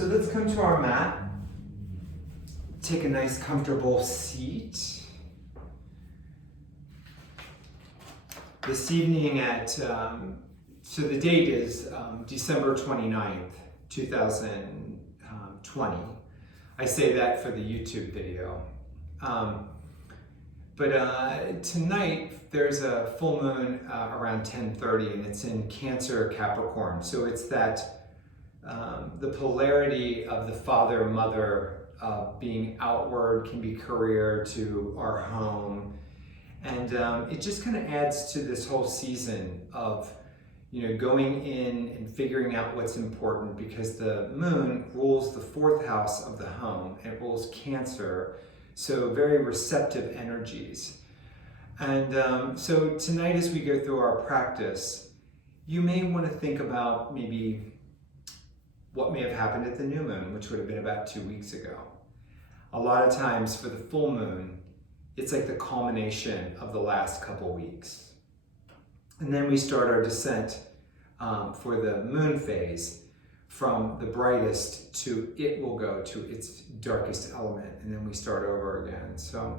So let's come to our mat. Take a nice comfortable seat. This evening so the date is December 29th, 2020. I say that for the YouTube video. But tonight there's a full moon around 10:30 and it's in Cancer Capricorn. So it's that the polarity of the father-mother being outward can be career to our home. And it just kind of adds to this whole season of, going in and figuring out what's important, because the moon rules the fourth house of the home. It rules Cancer, so very receptive energies. And so tonight, as we go through our practice, you may want to think about maybe what may have happened at the new moon, which would have been about 2 weeks ago. A lot of times for the full moon, it's like the culmination of the last couple weeks. And then we start our descent for the moon phase from the brightest to it will go to its darkest element. And then we start over again. So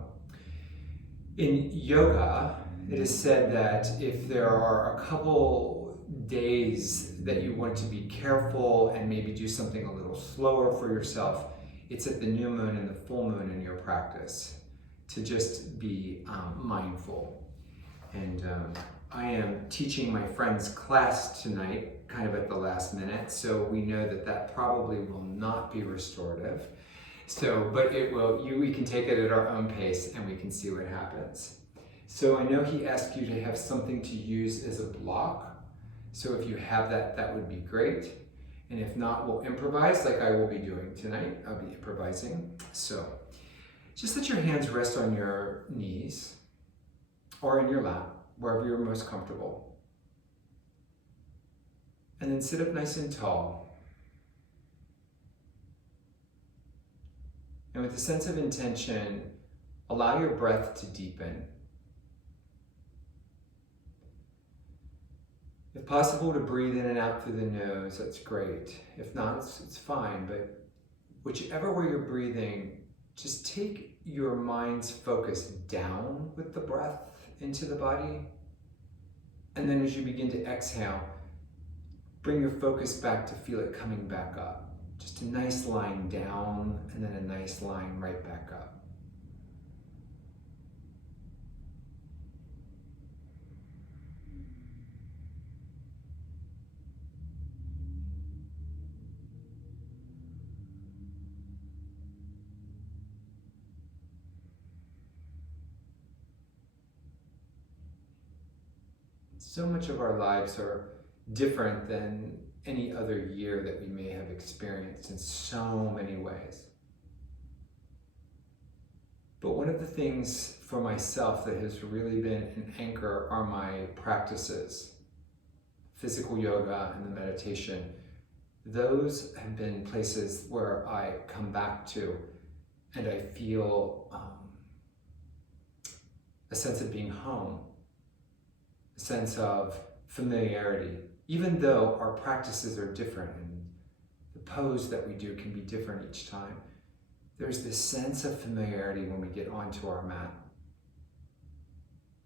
in yoga, it is said that if there are a couple days that you want to be careful and maybe do something a little slower for yourself, it's at the new moon and the full moon in your practice, to just be mindful. And I am teaching my friend's class tonight, kind of at the last minute, so we know that probably will not be restorative. So, but it will. We can take it at our own pace, and we can see what happens. So I know he asked you to have something to use as a block. So if you have that, that would be great. And if not, we'll improvise like I will be doing tonight. I'll be improvising. So just let your hands rest on your knees or in your lap, wherever you're most comfortable. And then sit up nice and tall. And with a sense of intention, allow your breath to deepen. If possible, to breathe in and out through the nose, that's great. If not, it's fine, but whichever way you're breathing, just take your mind's focus down with the breath into the body. And then as you begin to exhale, bring your focus back to feel it coming back up. Just a nice line down and then a nice line right back up. So much of our lives are different than any other year that we may have experienced in so many ways. But one of the things for myself that has really been an anchor are my practices, physical yoga and the meditation. Those have been places where I come back to and I feel a sense of being home. Sense of familiarity, even though our practices are different and the pose that we do can be different each time. There's this sense of familiarity when we get onto our mat.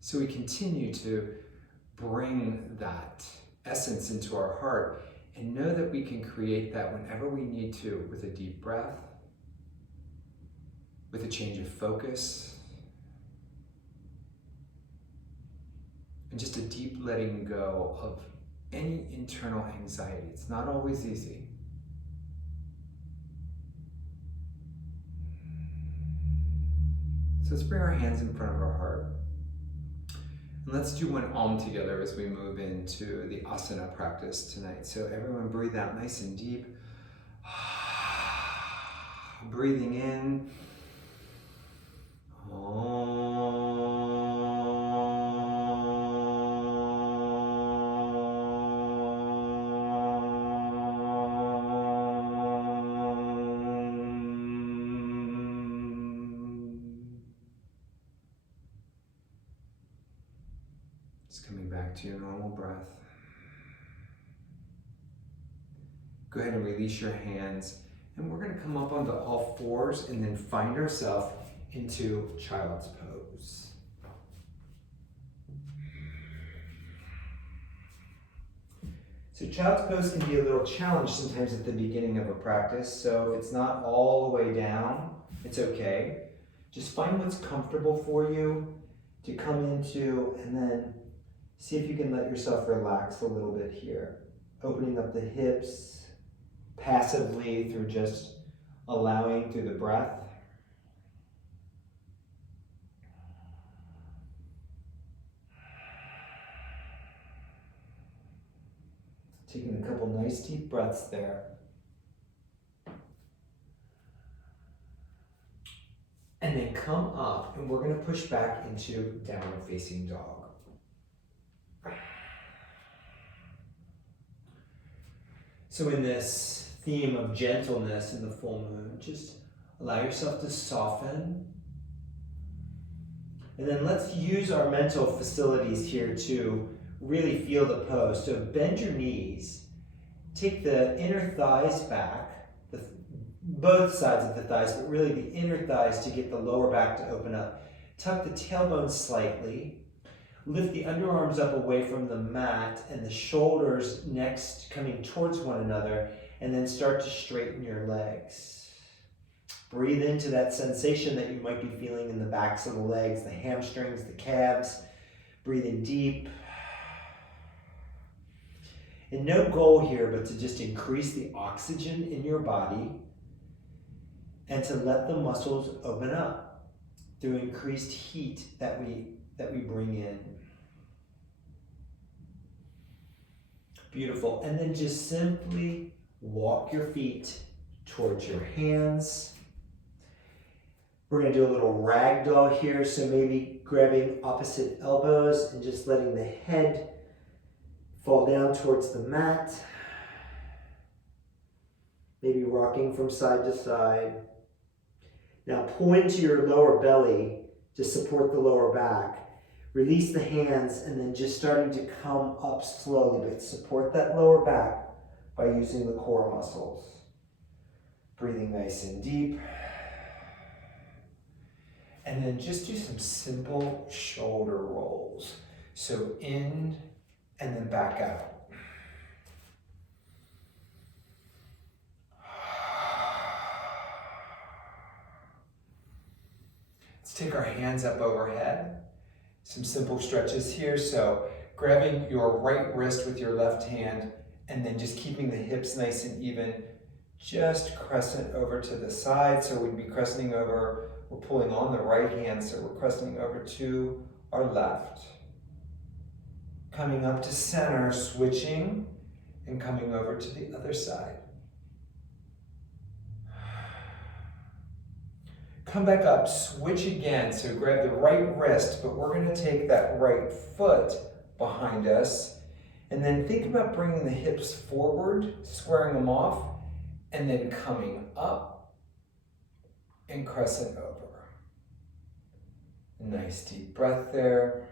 So we continue to bring that essence into our heart and know that we can create that whenever we need to, with a deep breath, with a change of focus, and just a deep letting go of any internal anxiety. It's not always easy. So let's bring our hands in front of our heart. And let's do one Om together as we move into the asana practice tonight. So everyone breathe out nice and deep. Breathing in. Just coming back to your normal breath. Go ahead and release your hands And we're gonna come up onto all fours and then find ourselves into child's pose. So child's pose can be a little challenge sometimes at the beginning of a practice. So if it's not all the way down, it's okay. Just find what's comfortable for you to come into, and then see if you can let yourself relax a little bit here. Opening up the hips passively through just allowing through the breath. Taking a couple nice deep breaths there. And then come up, and we're going to push back into downward facing dog. So in this theme of gentleness in the full moon, just allow yourself to soften. And then let's use our mental facilities here to really feel the pose. So bend your knees, take the inner thighs back, both sides of the thighs, but really the inner thighs to get the lower back to open up. Tuck the tailbone slightly, lift the underarms up away from the mat and the shoulders next coming towards one another, and then start to straighten your legs. Breathe into that sensation that you might be feeling in the backs of the legs, the hamstrings, the calves. Breathe in deep. And no goal here but to just increase the oxygen in your body and to let the muscles open up through increased heat that we bring in. Beautiful. And then just simply walk your feet towards your hands. We're going to do a little ragdoll here, so maybe grabbing opposite elbows and just letting the head fall down towards the mat. Maybe rocking from side to side. Now pull into your lower belly to support the lower back. Release the hands and then just starting to come up slowly, but support that lower back by using the core muscles. Breathing nice and deep. And then just do some simple shoulder rolls. So in and then back out. Let's take our hands up overhead. Some simple stretches here. So grabbing your right wrist with your left hand and then just keeping the hips nice and even. Just crescent over to the side. So we'd be crescenting over, we're pulling on the right hand, so we're crescenting over to our left. Coming up to center, switching, and coming over to the other side. Come back up, switch again. So grab the right wrist, but we're going to take that right foot behind us. And then think about bringing the hips forward, squaring them off, and then coming up and crescent over. Nice deep breath there.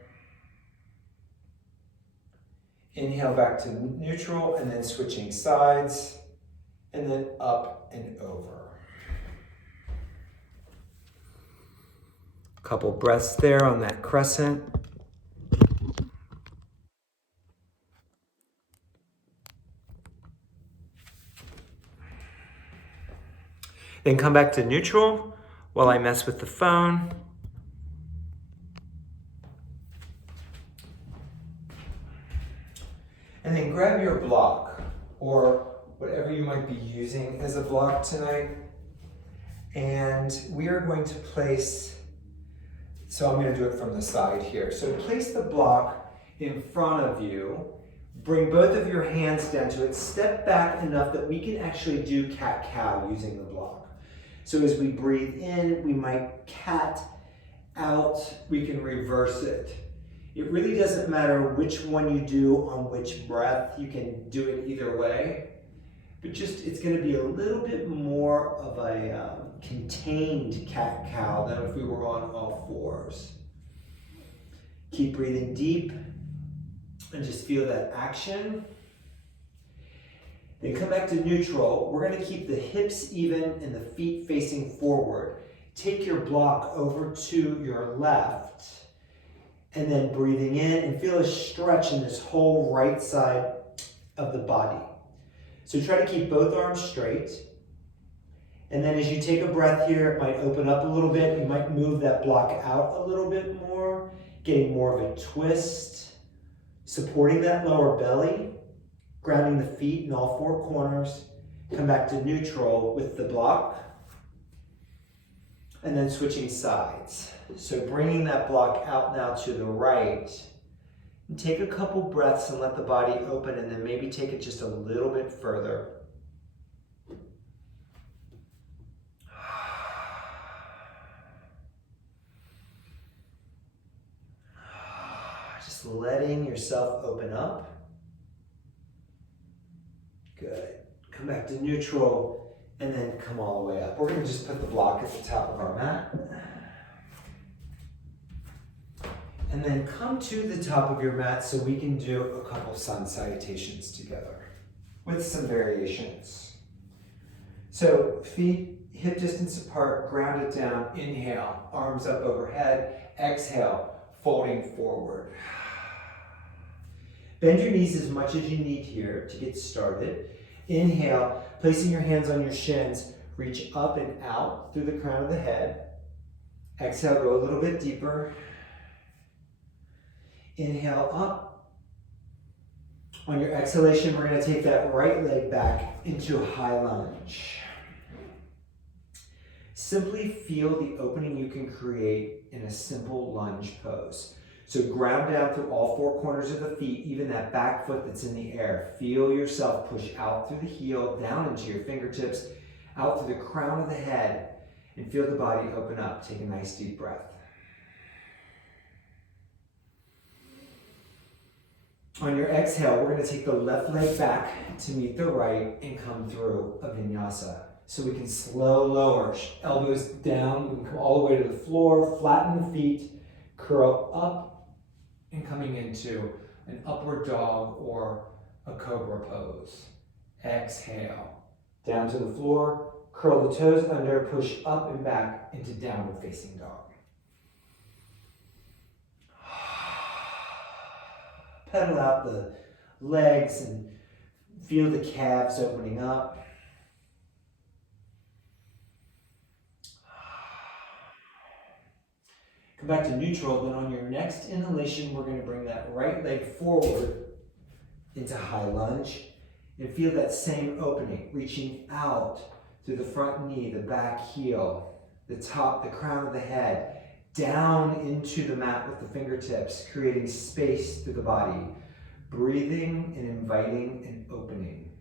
Inhale back to neutral and then switching sides and then up and over. Couple breaths there on that crescent. Then come back to neutral while I mess with the phone. And then grab your block or whatever you might be using as a block tonight. And we are going to place, so I'm going to do it from the side here. So place the block in front of you. Bring both of your hands down to it. Step back enough that we can actually do cat-cow using the block. So as we breathe in, we might cat out, we can reverse it. It really doesn't matter which one you do on which breath. You can do it either way. But just, it's going to be a little bit more of a contained cat-cow than if we were on all fours. Keep breathing deep and just feel that action. Then come back to neutral. We're going to keep the hips even and the feet facing forward. Take your block over to your left, and then breathing in and feel a stretch in this whole right side of the body. So try to keep both arms straight. And then as you take a breath here, it might open up a little bit. You might move that block out a little bit more, getting more of a twist, supporting that lower belly, grounding the feet in all four corners. Come back to neutral with the block. And then switching sides. So bringing that block out now to the right. And take a couple breaths and let the body open, and then maybe take it just a little bit further. Just letting yourself open up. Good. Come back to neutral, and then come all the way up. We're going to just put the block at the top of our mat. And then come to the top of your mat so we can do a couple sun salutations together with some variations. So feet hip distance apart, grounded down. Inhale, arms up overhead. Exhale, folding forward. Bend your knees as much as you need here to get started. Inhale, placing your hands on your shins, reach up and out through the crown of the head. Exhale, go a little bit deeper. Inhale up. On your exhalation, we're going to take that right leg back into a high lunge. Simply feel the opening you can create in a simple lunge pose. So ground down through all four corners of the feet, even that back foot that's in the air. Feel yourself push out through the heel, down into your fingertips, out through the crown of the head, and feel the body open up. Take a nice deep breath. On your exhale, we're going to take the left leg back to meet the right and come through a vinyasa. So we can slow lower, elbows down, we can come all the way to the floor, flatten the feet, curl up, and coming into an upward dog or a cobra pose. Exhale, down to the floor, curl the toes under, push up and back into downward facing dog. Pedal out the legs and feel the calves opening up. Come back to neutral, then on your next inhalation, we're going to bring that right leg forward into high lunge and feel that same opening, reaching out through the front knee, the back heel, the top, the crown of the head, down into the mat with the fingertips, creating space through the body, breathing and inviting and opening.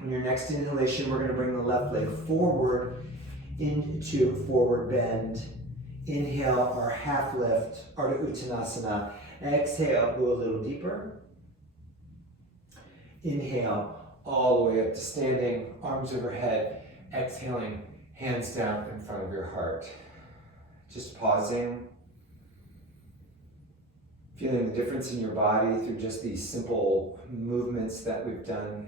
On your next inhalation, we're going to bring the left leg forward into forward bend. Inhale, our half lift, Ardha Uttanasana. Exhale, go a little deeper. Inhale, all the way up to standing, arms overhead. Exhaling, hands down in front of your heart. Just pausing, feeling the difference in your body through just these simple movements that we've done.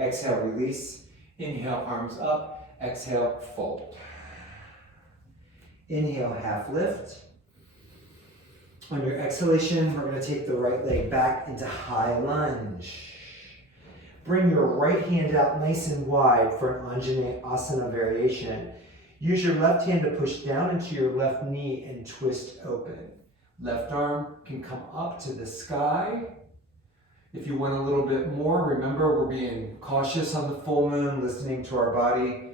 Exhale, release. Inhale, arms up. Exhale, fold. Inhale, half lift. On your exhalation, we're going to take the right leg back into high lunge. Bring your right hand out nice and wide for an Anjaneyasana variation. Use your left hand to push down into your left knee and twist open. Left arm can come up to the sky. If you want a little bit more, remember we're being cautious on the full moon, listening to our body.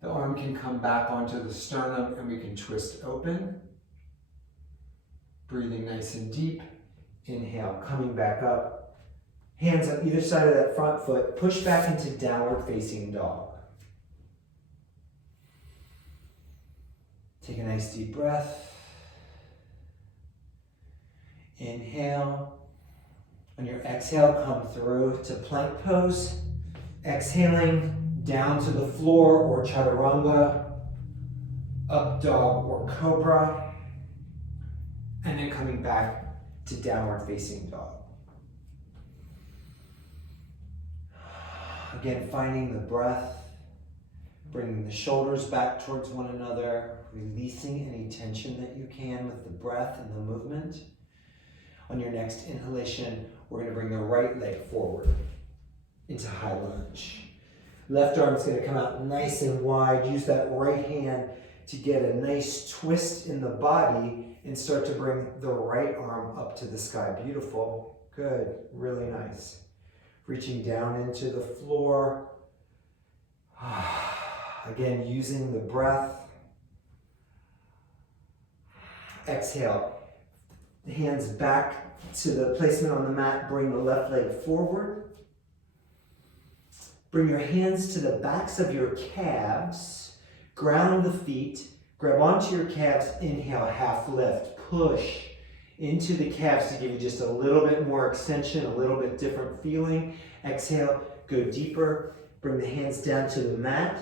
The arm can come back onto the sternum and we can twist open. Breathing nice and deep. Inhale, coming back up. Hands on either side of that front foot. Push back into downward facing dog. Take a nice deep breath. Inhale. On your exhale, come through to plank pose. Exhaling, down to the floor or chaturanga, up dog or cobra, and then coming back to downward facing dog. Again, finding the breath, bringing the shoulders back towards one another, releasing any tension that you can with the breath and the movement. On your next inhalation, we're going to bring the right leg forward into high lunge. Left arm is going to come out nice and wide. Use that right hand to get a nice twist in the body and start to bring the right arm up to the sky. Beautiful. Good. Really nice. Reaching down into the floor. Again, using the breath. Exhale. Hands back to the placement on the mat. Bring the left leg forward. Bring your hands to the backs of your calves. Ground the feet. Grab onto your calves. Inhale, half lift. Push into the calves to give you just a little bit more extension, a little bit different feeling. Exhale, go deeper. Bring the hands down to the mat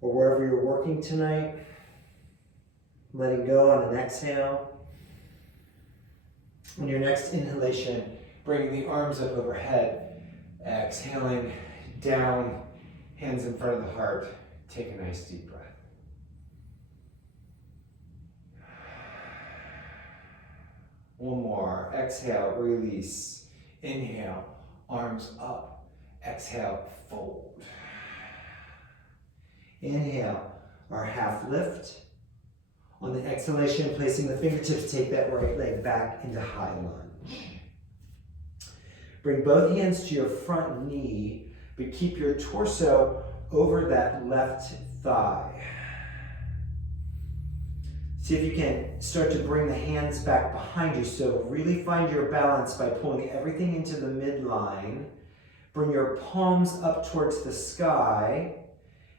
or wherever you're working tonight. Letting go on an exhale. On your next inhalation, bringing the arms up overhead. Exhaling down, hands in front of the heart. Take a nice deep breath. One more. Exhale, release. Inhale, arms up. Exhale, fold. Inhale, our half lift. On the exhalation, placing the fingertips, take that right leg back into high lunge. Bring both hands to your front knee, but keep your torso over that left thigh. See if you can start to bring the hands back behind you. So really find your balance by pulling everything into the midline. Bring your palms up towards the sky.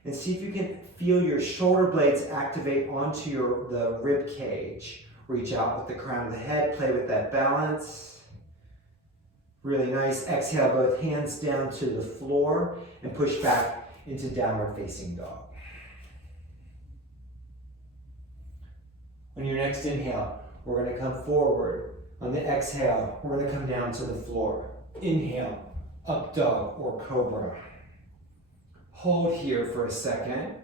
And see if you can feel your shoulder blades activate onto the rib cage. Reach out with the crown of the head. Play with that balance. Really nice. Exhale, both hands down to the floor and push back into downward facing dog. On your next inhale, we're going to come forward. On the exhale, we're going to come down to the floor. Inhale, up dog or cobra. Hold here for a second.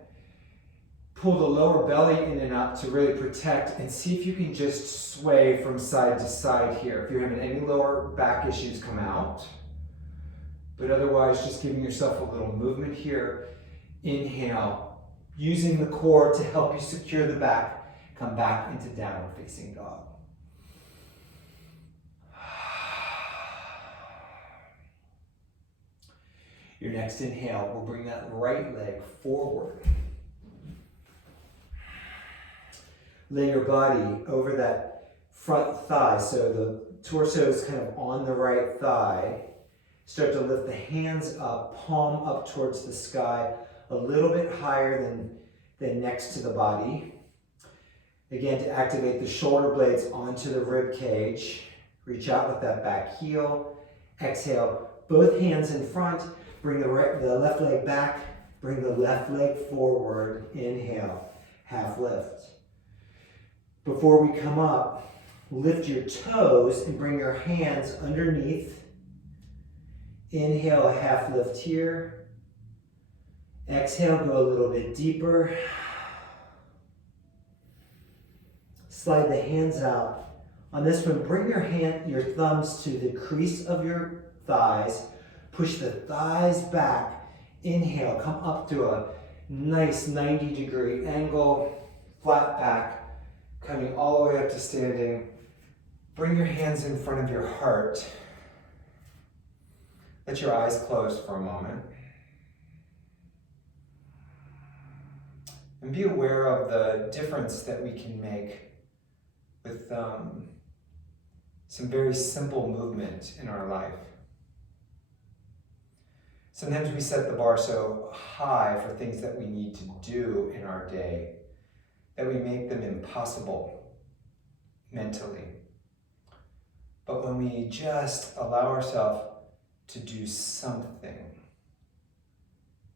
Pull the lower belly in and up to really protect, and see if you can just sway from side to side here. If you're having any lower back issues, come out. But otherwise, just giving yourself a little movement here. Inhale, using the core to help you secure the back. Come back into downward facing dog. Your next inhale will bring that right leg forward. Lay your body over that front thigh, so the torso is kind of on the right thigh. Start to lift the hands up, palm up towards the sky, a little bit higher than next to the body. Again, to activate the shoulder blades onto the rib cage. Reach out with that back heel. Exhale, both hands in front. Bring the left leg back. Bring the left leg forward. Inhale, half lift. Before we come up, lift your toes and bring your hands underneath. Inhale, a half lift here. Exhale, go a little bit deeper. Slide the hands out. On this one, bring your thumbs to the crease of your thighs. Push the thighs back. Inhale, come up to a nice 90-degree angle. Flat back, coming all the way up to standing. Bring your hands in front of your heart. Let your eyes close for a moment. And be aware of the difference that we can make with some very simple movement in our life. Sometimes we set the bar so high for things that we need to do in our day that we make them impossible mentally. But when we just allow ourselves to do something,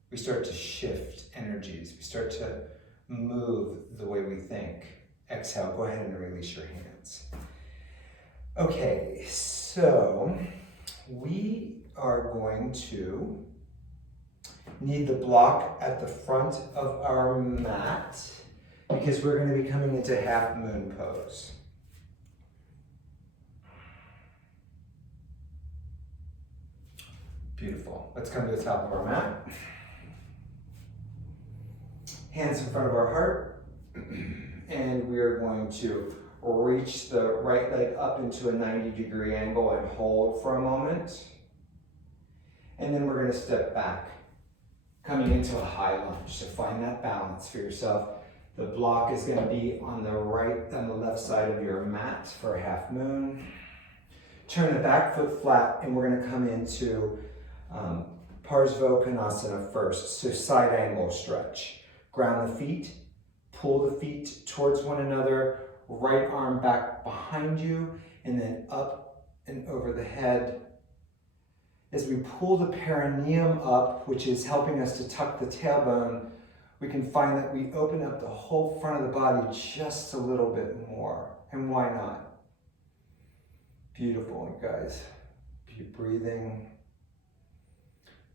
we start to shift energies. We start to move the way we think. Exhale, go ahead and release your hands. Okay, so we are going to Need the block at the front of our mat because we're going to be coming into half moon pose. Beautiful. Let's come to the top of our mat. Hands in front of our heart. And we are going to reach the right leg up into a 90-degree angle and hold for a moment. And then we're going to step back, coming into a high lunge. So find that balance for yourself. The block is going to be on the left side of your mat for a half moon. Turn the back foot flat, and we're going to come into Parsvottanasana first. So side angle stretch. Ground the feet, pull the feet towards one another, right arm back behind you, and then up and over the head. As we pull the perineum up, which is helping us to tuck the tailbone, we can find that we open up the whole front of the body just a little bit more. And why not? Beautiful, you guys. Keep breathing.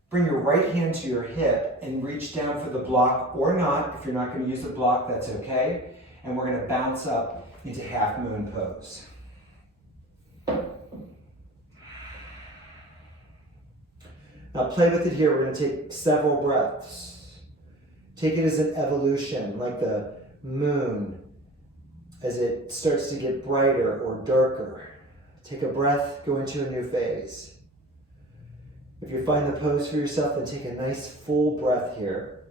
Bring your right hand to your hip and reach down for the block or not. If you're not going to use the block, that's okay. And we're going to bounce up into half moon pose. Now play with it here. We're going to take several breaths. Take it as an evolution, like the moon as it starts to get brighter or darker. Take a breath, go into a new phase. If you find the pose for yourself, then take a nice full breath here.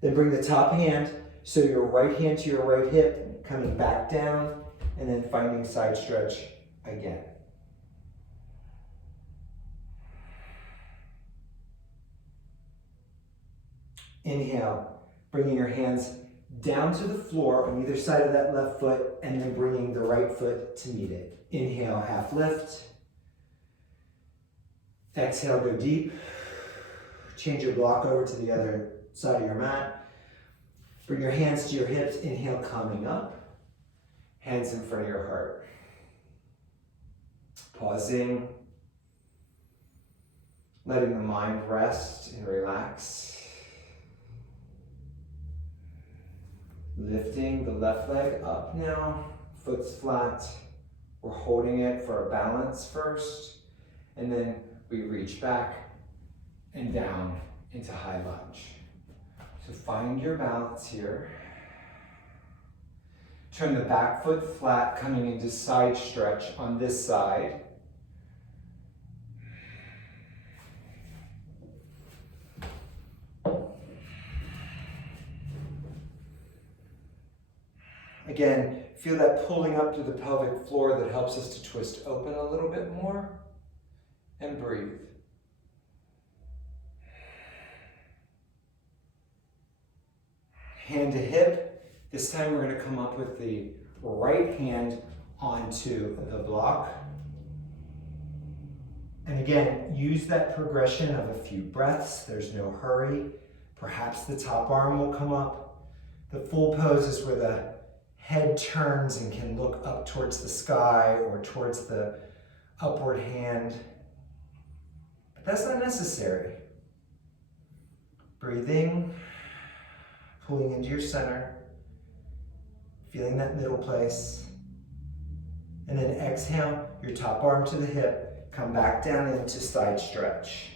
Then bring the top hand, so your right hand to your right hip, coming back down, and then finding side stretch again. Inhale, bringing your hands down to the floor on either side of that left foot, and then bringing the right foot to meet it. Inhale, half lift. Exhale, go deep. Change your block over to the other side of your mat. Bring your hands to your hips. Inhale, coming up. Hands in front of your heart. Pausing. Letting the mind rest and relax. Lifting the left leg up now, foot's flat. We're holding it for a balance first, and then we reach back and down into high lunge. So find your balance here. Turn the back foot flat, coming into side stretch on this side. Again, feel that pulling up through the pelvic floor that helps us to twist open a little bit more. And breathe. Hand to hip. This time we're going to come up with the right hand onto the block. And again, use that progression of a few breaths. There's no hurry. Perhaps the top arm will come up. The full pose is where the head turns and can look up towards the sky or towards the upward hand. But that's not necessary. Breathing, pulling into your center, feeling that middle place. And then exhale, your top arm to the hip, come back down into side stretch.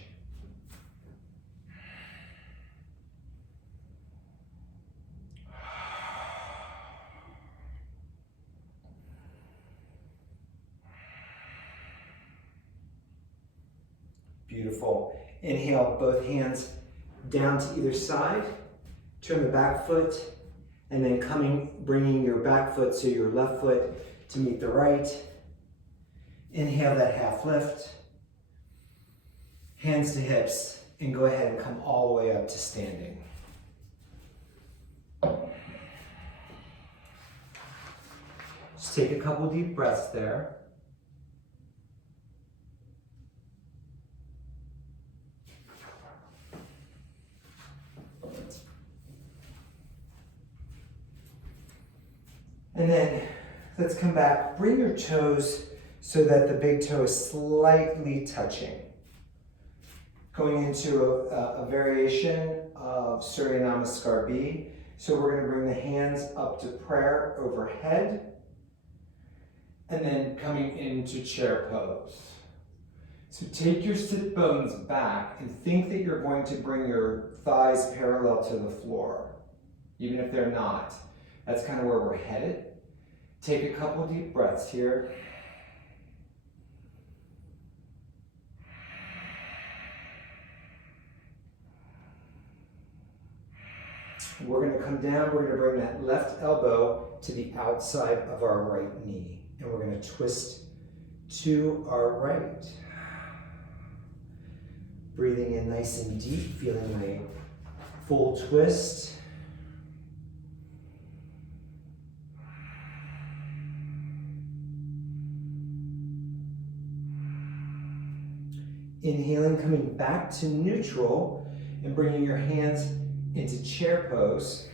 Beautiful. Inhale, both hands down to either side. Turn the back foot, and then bringing your back foot, so your left foot to meet the right. Inhale that half lift. Hands to hips, and go ahead and come all the way up to standing. Just take a couple deep breaths there. And then let's come back. Bring your toes so that the big toe is slightly touching. Going into a variation of Surya Namaskar B. So we're going to bring the hands up to prayer overhead, and then coming into chair pose. So take your sit bones back and think that you're going to bring your thighs parallel to the floor, even if they're not. That's kind of where we're headed. Take a couple deep breaths here. We're going to come down, we're going to bring that left elbow to the outside of our right knee. And we're going to twist to our right. Breathing in nice and deep, feeling my full twist. Inhaling, coming back to neutral and bringing your hands into chair pose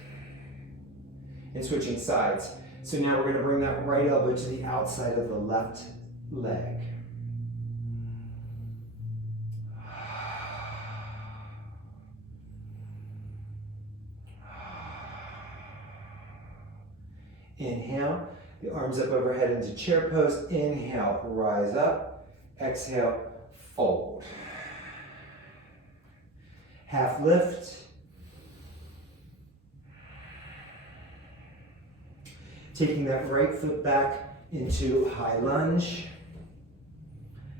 and switching sides. So now we're going to bring that right elbow to the outside of the left leg. Inhale, the arms up overhead into chair pose. Inhale, rise up. Exhale, fold. Half lift. Taking that right foot back into high lunge.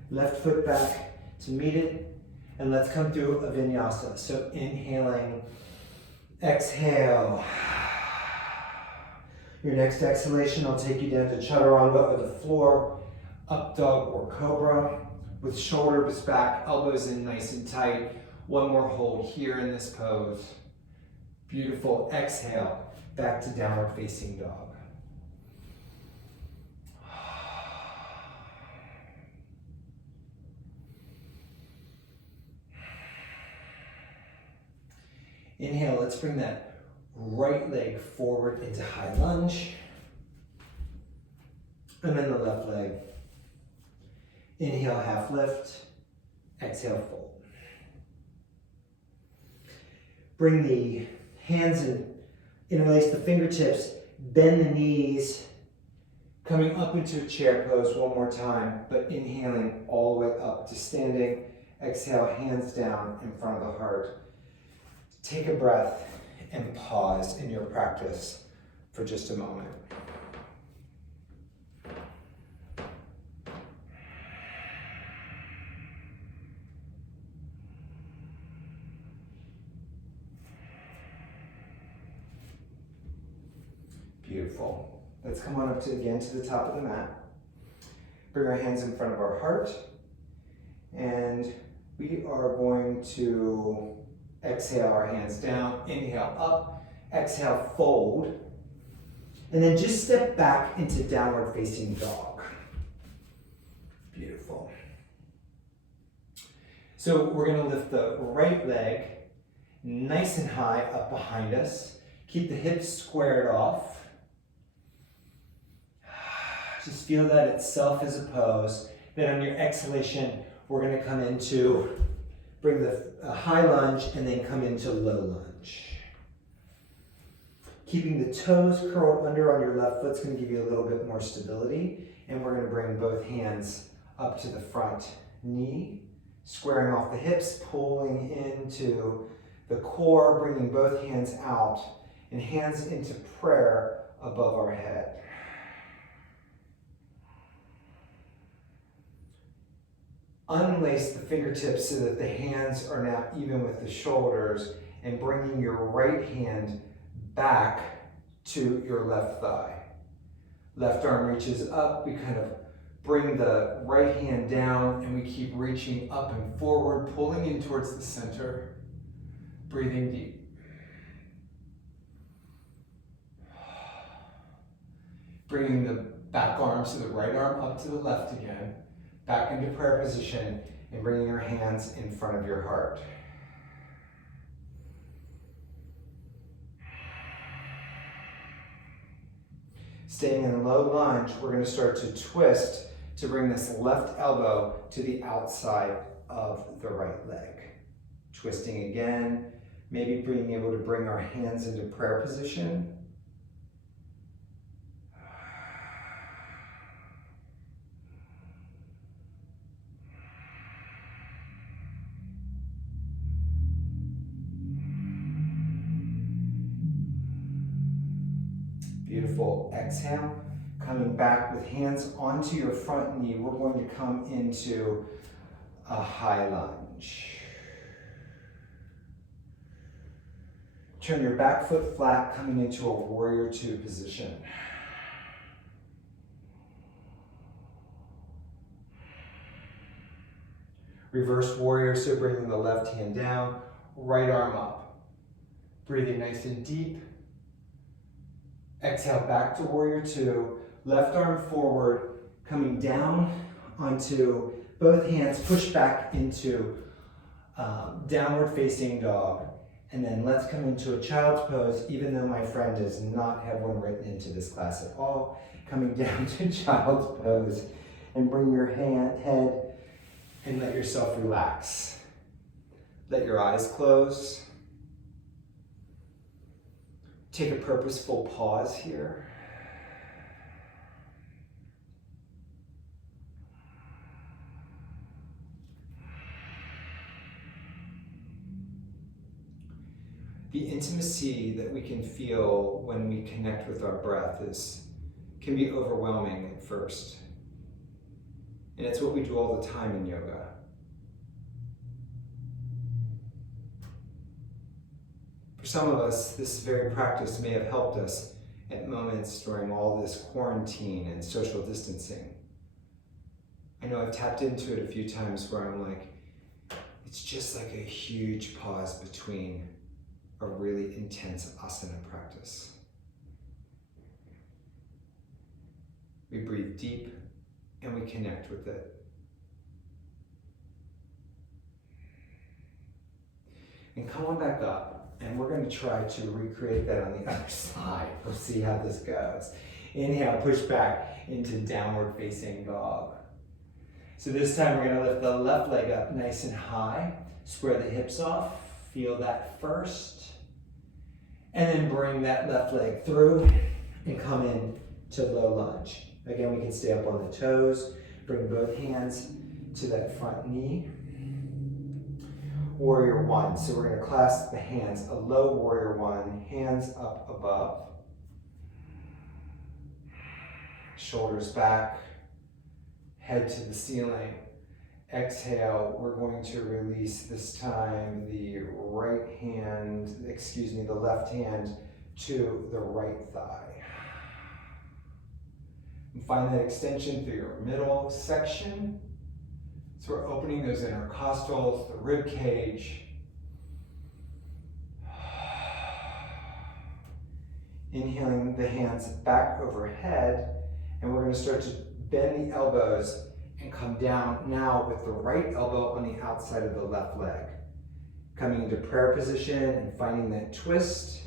Left foot back to meet it. And let's come through a vinyasa. So inhaling, exhale. Your next exhalation, I'll take you down to chaturanga or the floor, up dog or cobra, with shoulders back, elbows in nice and tight. One more hold here in this pose. Beautiful. Exhale, back to downward facing dog. Inhale, let's bring that right leg forward into high lunge. And then the left leg. Inhale, half lift. Exhale, fold. Bring the hands and interlace the fingertips. Bend the knees. Coming up into a chair pose one more time, but inhaling all the way up to standing. Exhale, hands down in front of the heart. Take a breath and pause in your practice for just a moment. Beautiful. Let's come on up again to the top of the mat. Bring our hands in front of our heart. And we are going to exhale our hands down, inhale up, exhale, fold. And then just step back into downward facing dog. Beautiful. So we're going to lift the right leg nice and high up behind us. Keep the hips squared off. Just feel that itself as a pose. Then on your exhalation, we're going to come into, bring the high lunge and then come into low lunge. Keeping the toes curled under on your left foot's going to give you a little bit more stability. And we're going to bring both hands up to the front knee, squaring off the hips, pulling into the core, bringing both hands out and hands into prayer above our head. Unlace the fingertips so that the hands are now even with the shoulders and bringing your right hand back to your left thigh. Left arm reaches up, we kind of bring the right hand down and we keep reaching up and forward, pulling in towards the center. Breathing deep. Bringing the back arm, so the right arm up to the left again. Back into prayer position and bringing your hands in front of your heart. Staying in low lunge, we're going to start to twist to bring this left elbow to the outside of the right leg. Twisting again, maybe being able to bring our hands into prayer position. Beautiful. Exhale. Coming back with hands onto your front knee, we're going to come into a high lunge. Turn your back foot flat, coming into a warrior two position. Reverse warrior, so bringing the left hand down, right arm up. Breathing nice and deep. Exhale back to warrior two, left arm forward, coming down onto both hands, push back into downward facing dog. And then let's come into a child's pose, even though my friend does not have one written into this class at all. Coming down to child's pose and bring your head and let yourself relax. Let your eyes close. Take a purposeful pause here. The intimacy that we can feel when we connect with our breath can be overwhelming at first. And it's what we do all the time in yoga. For some of us, this very practice may have helped us at moments during all this quarantine and social distancing. I know I've tapped into it a few times where I'm like, it's just like a huge pause between a really intense asana practice. We breathe deep and we connect with it. And come on back up, and we're going to try to recreate that on the other side. We'll see how this goes. Inhale, push back into downward facing dog. So this time we're going to lift the left leg up nice and high, square the hips off, feel that first. And then bring that left leg through and come in to low lunge. Again, we can stay up on the toes, bring both hands to that front knee. Warrior one, so we're gonna clasp the hands, a low warrior one, hands up above. Shoulders back, head to the ceiling. Exhale, we're going to release this time the left hand to the right thigh. And find that extension through your middle section. So we're opening those intercostals, the rib cage. Inhaling the hands back overhead, and we're going to start to bend the elbows and come down now with the right elbow on the outside of the left leg. Coming into prayer position and finding that twist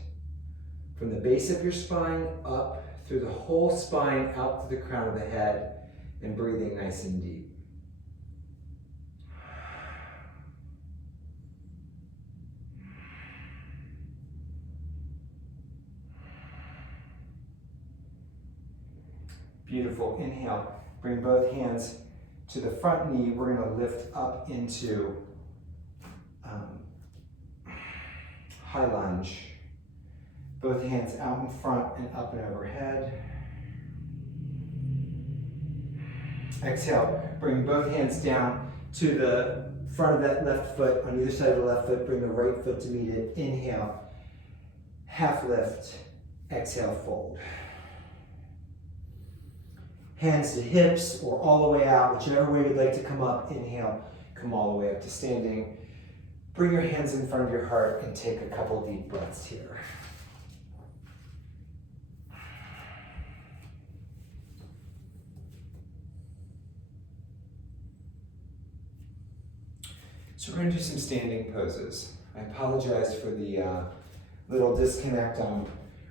from the base of your spine up through the whole spine out to the crown of the head, and breathing nice and deep. Beautiful. Inhale, bring both hands to the front knee. We're going to lift up into high lunge. Both hands out in front and up and overhead. Exhale, bring both hands down to the front of that left foot. On either side of the left foot, bring the right foot to meet it. Inhale, half lift. Exhale, fold. Hands to hips or all the way out, whichever way you'd like to come up. Inhale, come all the way up to standing. Bring your hands in front of your heart and take a couple deep breaths here. So we're going to do some standing poses. I apologize for the little disconnect. I'm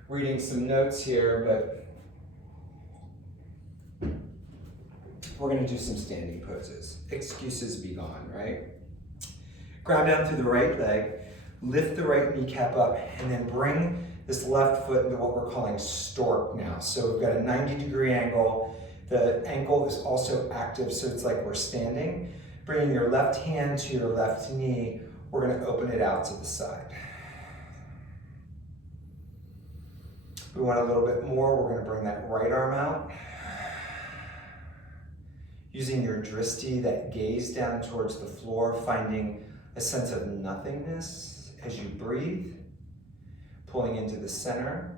reading some notes here, but we're gonna do some standing poses. Excuses be gone, right? Ground down through the right leg, lift the right kneecap up, and then bring this left foot into what we're calling stork now. So we've got a 90-degree angle. The ankle is also active, so it's like we're standing. Bringing your left hand to your left knee, we're gonna open it out to the side. We want a little bit more, we're gonna bring that right arm out. Using your drishti, that gaze down towards the floor, finding a sense of nothingness as you breathe, pulling into the center.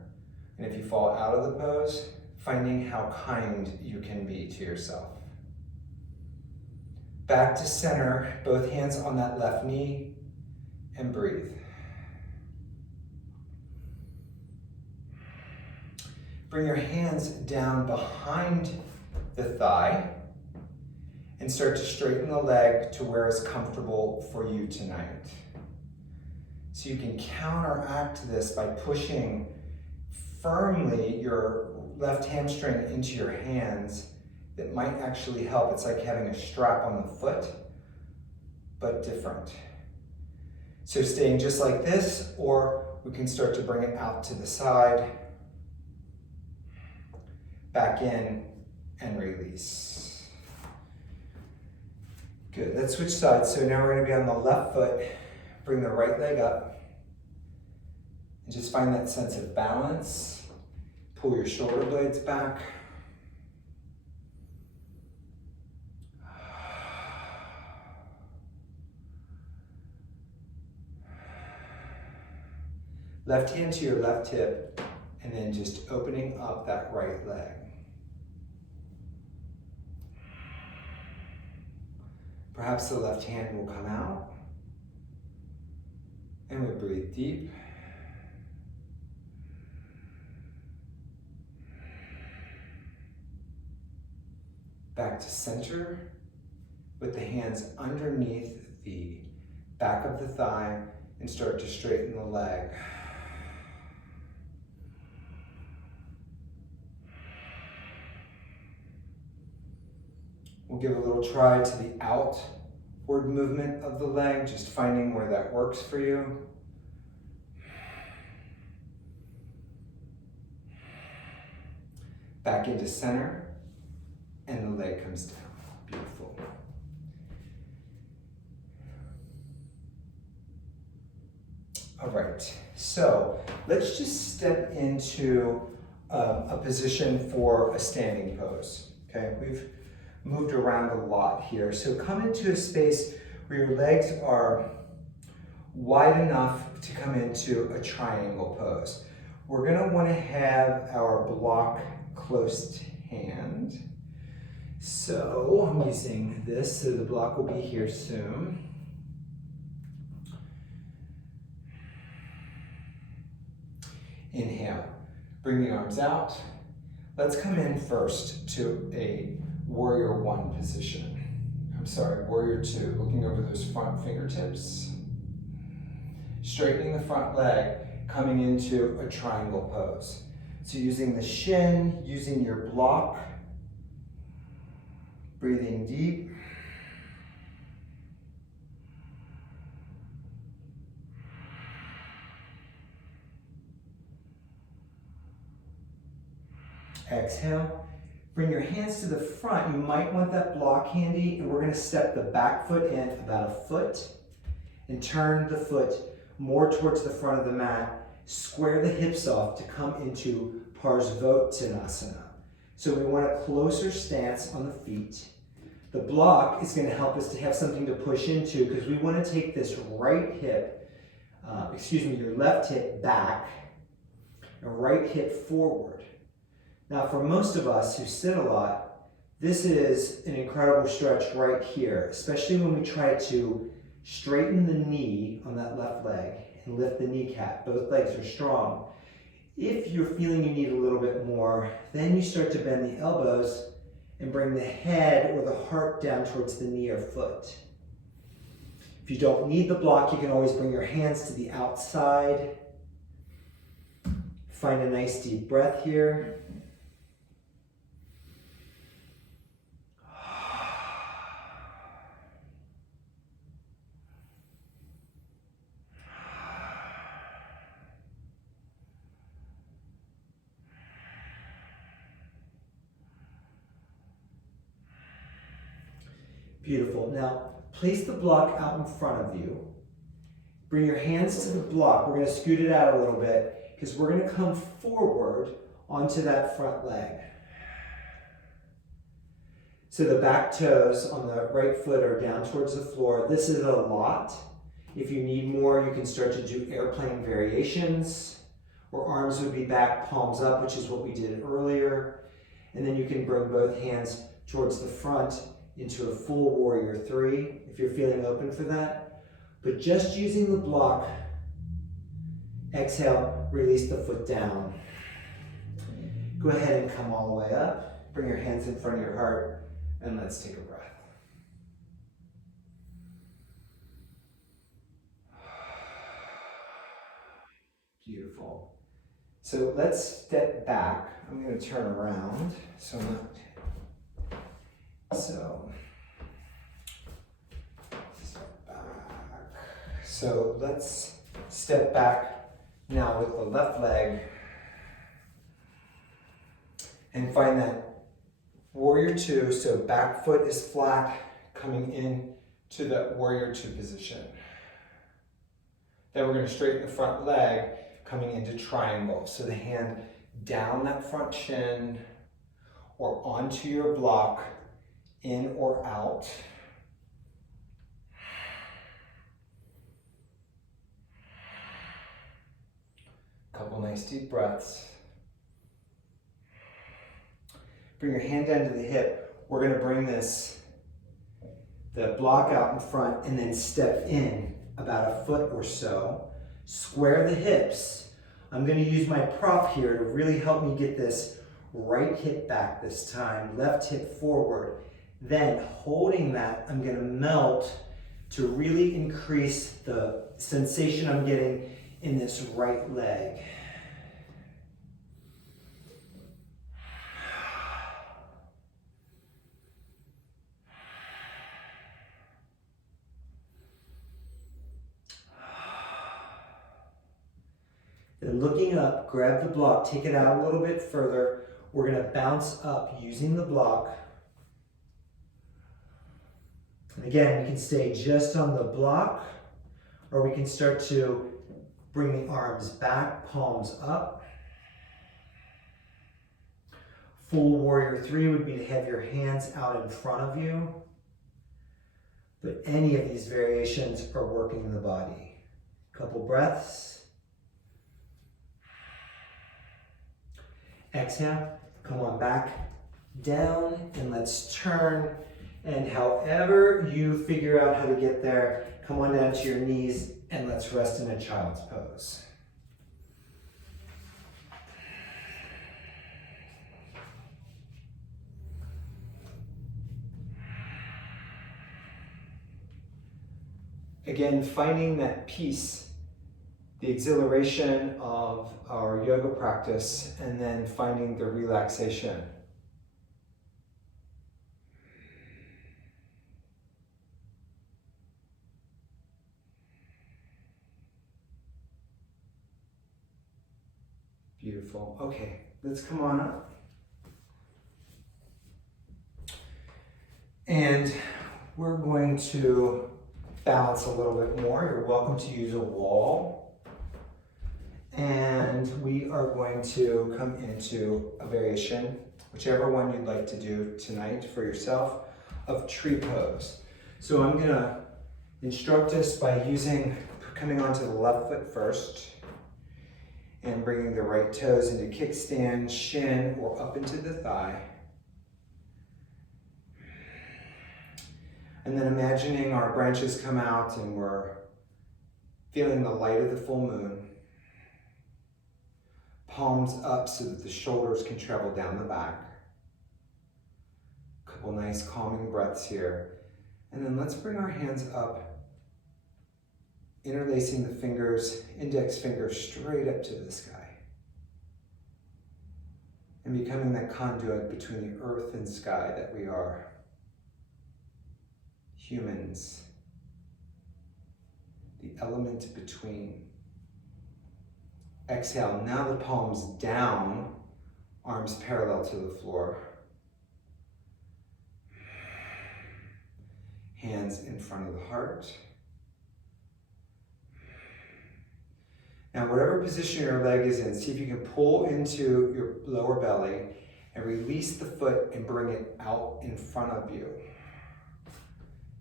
And if you fall out of the pose, finding how kind you can be to yourself. Back to center, both hands on that left knee, and breathe. Bring your hands down behind the thigh and start to straighten the leg to where it's comfortable for you tonight. So you can counteract this by pushing firmly your left hamstring into your hands. That might actually help. It's like having a strap on the foot, but different. So staying just like this, or we can start to bring it out to the side, back in, and release. Good, let's switch sides. So now we're gonna be on the left foot, bring the right leg up, and just find that sense of balance. Pull your shoulder blades back. Left hand to your left hip, and then just opening up that right leg. Perhaps the left hand will come out, and we breathe deep. Back to center with the hands underneath the back of the thigh and start to straighten the leg. We'll give a little try to the outward movement of the leg, just finding where that works for you. Back into center, and the leg comes down. Beautiful. All right, so let's just step into a position for a standing pose, okay? We've moved around a lot here. So come into a space where your legs are wide enough to come into a triangle pose. We're gonna wanna have our block close to hand. So I'm using this, so the block will be here soon. Inhale, bring the arms out. Let's come in first to a warrior one position. I'm sorry, warrior two, looking over those front fingertips. Straightening the front leg, coming into a triangle pose. So using the shin, using your block, breathing deep. Exhale. Bring your hands to the front. You might want that block handy, and we're gonna step the back foot in about a foot and turn the foot more towards the front of the mat. Square the hips off to come into Parsvottanasana. So we want a closer stance on the feet. The block is gonna help us to have something to push into because we wanna take this right hip, your left hip back and right hip forward. Now, for most of us who sit a lot, this is an incredible stretch right here, especially when we try to straighten the knee on that left leg and lift the kneecap. Both legs are strong. If you're feeling you need a little bit more, then you start to bend the elbows and bring the head or the heart down towards the knee or foot. If you don't need the block, you can always bring your hands to the outside. Find a nice deep breath here. Beautiful. Now, place the block out in front of you. Bring your hands to the block. We're going to scoot it out a little bit because we're going to come forward onto that front leg. So the back toes on the right foot are down towards the floor. This is a lot. If you need more, you can start to do airplane variations, or arms would be back, palms up, which is what we did earlier. And then you can bring both hands towards the front into a full warrior three, if you're feeling open for that. But just using the block, exhale, release the foot down. Go ahead and come all the way up. Bring your hands in front of your heart. And let's take a breath. Beautiful. So let's step back. I'm going to turn around. So step back. So let's step back now with the left leg and find that warrior two, so back foot is flat, coming in to that warrior two position. Then we're going to straighten the front leg, coming into triangle. So the hand down that front shin or onto your block, in or out. Couple nice deep breaths. Bring your hand down to the hip. We're going to bring the block out in front and then step in about a foot or so. Square the hips. I'm going to use my prop here to really help me get this right hip back this time, left hip forward. Then holding that, I'm going to melt to really increase the sensation I'm getting in this right leg. Then looking up, grab the block, take it out a little bit further. We're going to bounce up using the block. And again, we can stay just on the block, or we can start to bring the arms back, palms up. Full warrior three would be to have your hands out in front of you. But any of these variations are working the body. Couple breaths. Exhale, come on back, down, and let's turn. And however you figure out how to get there, come on down to your knees and let's rest in a child's pose. Again, finding that peace, the exhilaration of our yoga practice, and then finding the relaxation. Beautiful. Okay, let's come on up. And we're going to balance a little bit more. You're welcome to use a wall. And we are going to come into a variation, whichever one you'd like to do tonight for yourself, of tree pose. So I'm going to instruct us by coming onto the left foot first and bringing the right toes into kickstand, shin, or up into the thigh. And then imagining our branches come out and we're feeling the light of the full moon. Palms up so that the shoulders can travel down the back. Couple nice calming breaths here. And then let's bring our hands up, interlacing the fingers, index finger straight up to the sky. And becoming that conduit between the earth and sky that we are. Humans. The element between. Exhale, now the palms down, arms parallel to the floor. hands in front of the heart. Now, whatever position your leg is in, see if you can pull into your lower belly and release the foot and bring it out in front of you.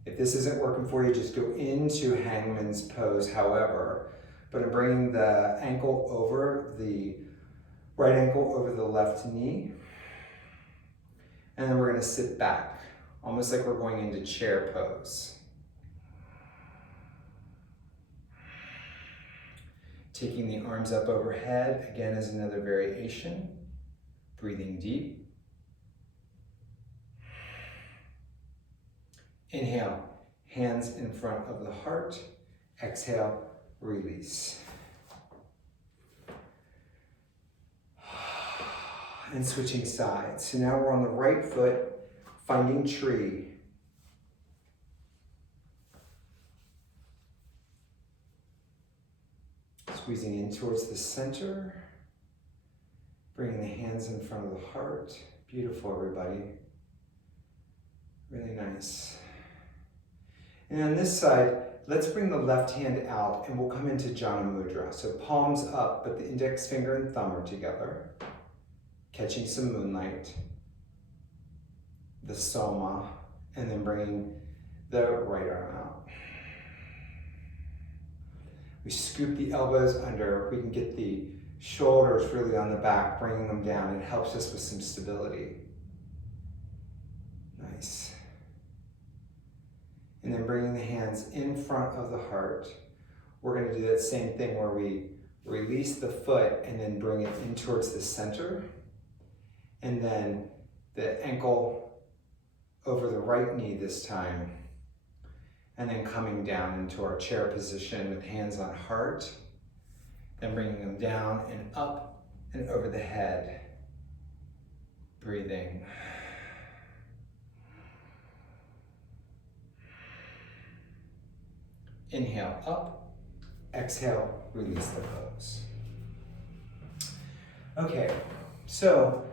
If this isn't working for you, just go into hangman's pose, however. But I'm bringing the ankle over the right ankle over the left knee. And then we're going to sit back, almost like we're going into chair pose. Taking the arms up overhead, again as another variation. Breathing deep. Inhale, hands in front of the heart. Exhale, release. And switching sides. So now we're on the right foot, finding tree. Squeezing in towards the center. Bringing the hands in front of the heart. Beautiful, everybody. Really nice. And on this side, let's bring the left hand out and we'll come into Jana Mudra. So palms up, but the index finger and thumb are together. Catching some moonlight. The Soma, and then bringing the right arm out. We scoop the elbows under. We can get the shoulders really on the back, bringing them down. It helps us with some stability. Nice. And then bringing the hands in front of the heart. We're going to do that same thing where we release the foot and then bring it in towards the center. And then the ankle over the right knee this time. And then coming down into our chair position with hands on heart. Then bringing them down and up and over the head. Breathing. Inhale up, exhale, release the pose. Okay, so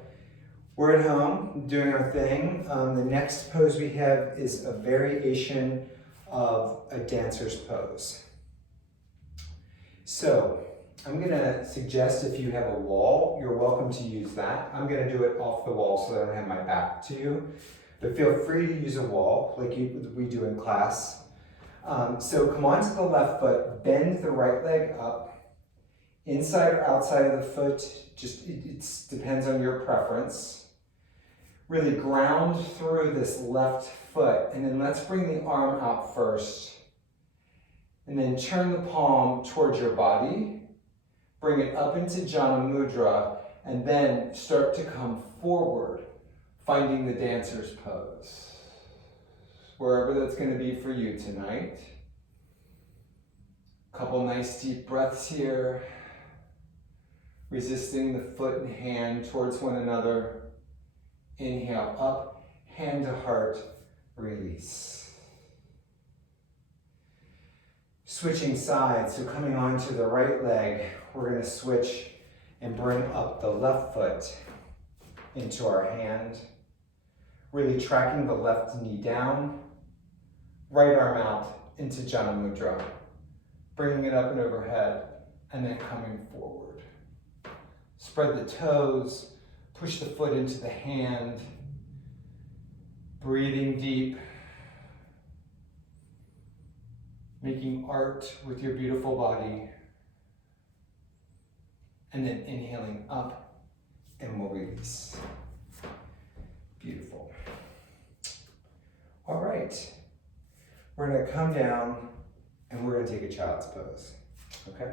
we're at home doing our thing. The next pose we have is a variation of a dancer's pose. So I'm gonna suggest if you have a wall, you're welcome to use that. I'm gonna do it off the wall so that I don't have my back to you. But feel free to use a wall like we do in class. So come onto the left foot, bend the right leg up, inside or outside of the foot, just it depends on your preference. Really ground through this left foot, and then let's bring the arm out first. And then turn the palm towards your body, bring it up into Jana Mudra, and then start to come forward, finding the dancer's pose. Wherever that's going to be for you tonight. Couple nice deep breaths here. Resisting the foot and hand towards one another. Inhale up, hand to heart, release. Switching sides, so coming onto the right leg, we're going to switch and bring up the left foot into our hand. Really tracking the left knee down. Right arm out into Jana Mudra, bringing it up and overhead, and then coming forward. Spread the toes, push the foot into the hand, breathing deep, making art with your beautiful body, and then inhaling up, and we'll release. Beautiful. All right. We're going to come down and we're going to take a child's pose, okay?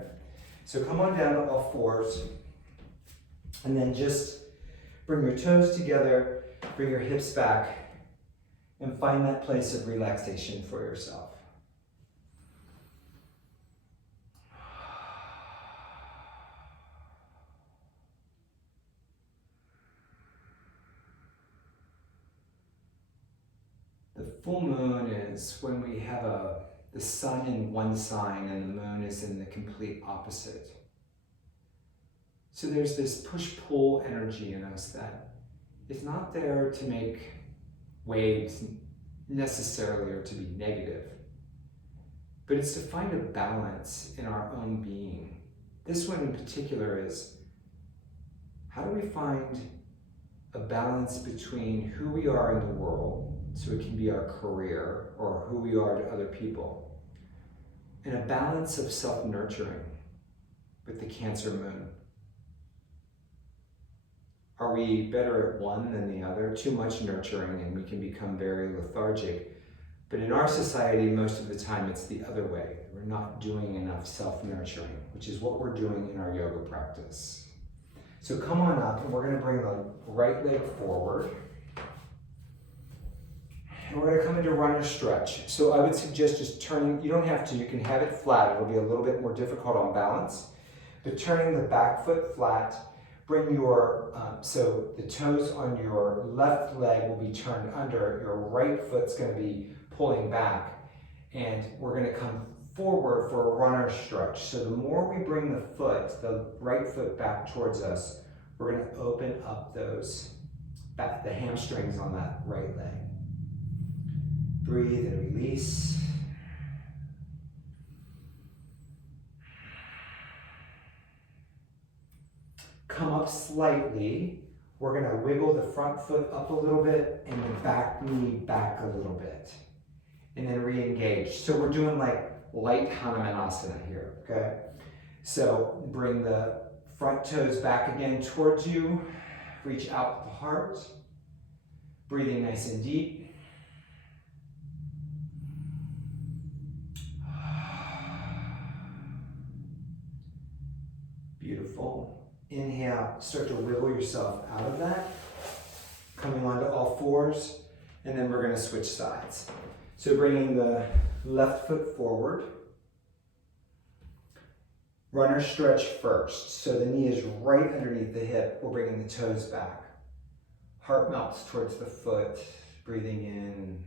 So come on down to all fours and then just bring your toes together, bring your hips back, and find that place of relaxation for yourself. The full moon is when we have the sun in one sign and the moon is in the complete opposite. So there's this push-pull energy in us that is not there to make waves necessarily or to be negative, but it's to find a balance in our own being. This one in particular is, how do we find a balance between who we are in the world, so it can be our career or who we are to other people, and a balance of self-nurturing with the Cancer moon? Are we better at one than the other? Too much nurturing and we can become very lethargic. But in our society, most of the time it's the other way. We're not doing enough self-nurturing, which is what we're doing in our yoga practice. So come on up, and we're going to bring the right leg forward. And we're going to come into runner stretch. So I would suggest just turning, you don't have to, you can have it flat. It'll be a little bit more difficult on balance. But turning the back foot flat, bring your, so the toes on your left leg will be turned under, your right foot's going to be pulling back, and we're going to come forward for a runner stretch. So the more we bring the foot, the right foot back towards us, we're going to open up those, the hamstrings on that right leg. Breathe and release. Come up slightly. We're going to wiggle the front foot up a little bit and the back knee back a little bit. And then re-engage. So we're doing like light Hanumanasana here, okay? So bring the front toes back again towards you. Reach out the heart. Breathing nice and deep. Beautiful. Inhale, start to wiggle yourself out of that. Coming onto all fours, and then we're going to switch sides. So bringing the left foot forward. Runner stretch first. So the knee is right underneath the hip. We're bringing the toes back. Heart melts towards the foot. Breathing in.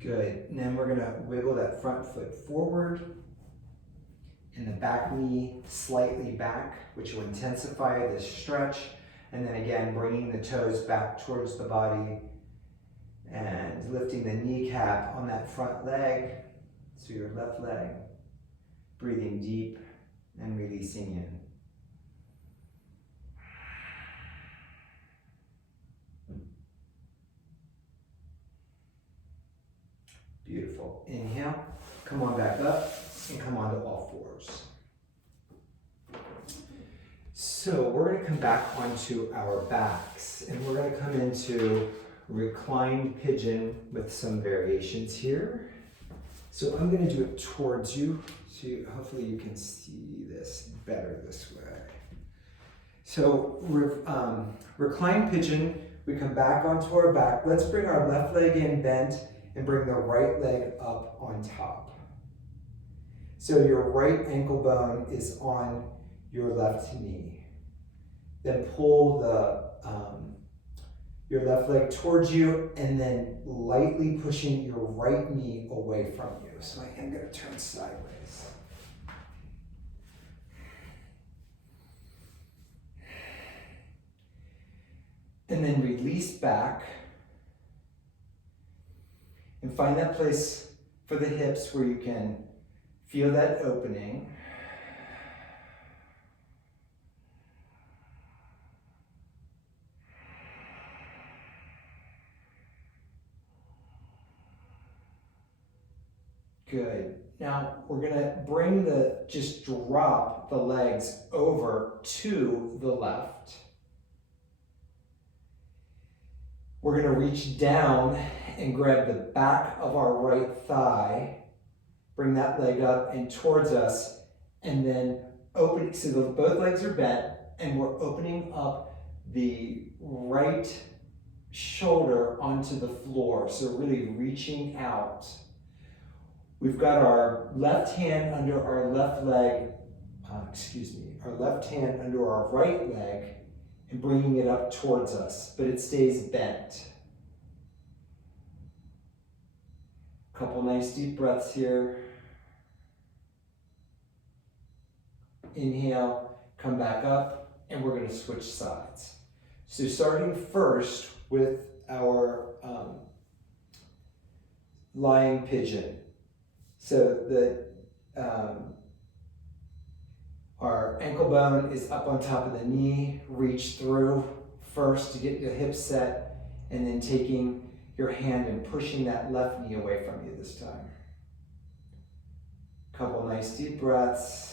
Good. And then we're going to wiggle that front foot forward and the back knee slightly back, which will intensify this stretch. And then again, bringing the toes back towards the body and lifting the kneecap on that front leg. So your left leg, breathing deep and releasing in. Beautiful. Inhale, come on back up and come onto all fours. So we're going to come back onto our backs and we're going to come into reclined pigeon with some variations here. So I'm going to do it towards you. So hopefully you can see this better this way. So reclined pigeon, we come back onto our back. Let's bring our left leg in bent and bring the right leg up on top. So your right ankle bone is on your left knee. Then pull your left leg towards you and then lightly pushing your right knee away from you. So I am going to turn sideways. And then release back. And find that place for the hips where you can feel that opening. Good. Now we're going to just drop the legs over to the left. We're going to reach down and grab the back of our right thigh, bring that leg up and towards us, and then open, so both legs are bent, and we're opening up the right shoulder onto the floor, so really reaching out. We've got our left hand under our left leg, our left hand under our right leg, and bringing it up towards us, but it stays bent. Couple nice deep breaths here. Inhale, come back up, and we're going to switch sides. So starting first with our lying pigeon. So our ankle bone is up on top of the knee. Reach through first to get your hips set, and then taking your hand and pushing that left knee away from you this time. Couple nice deep breaths.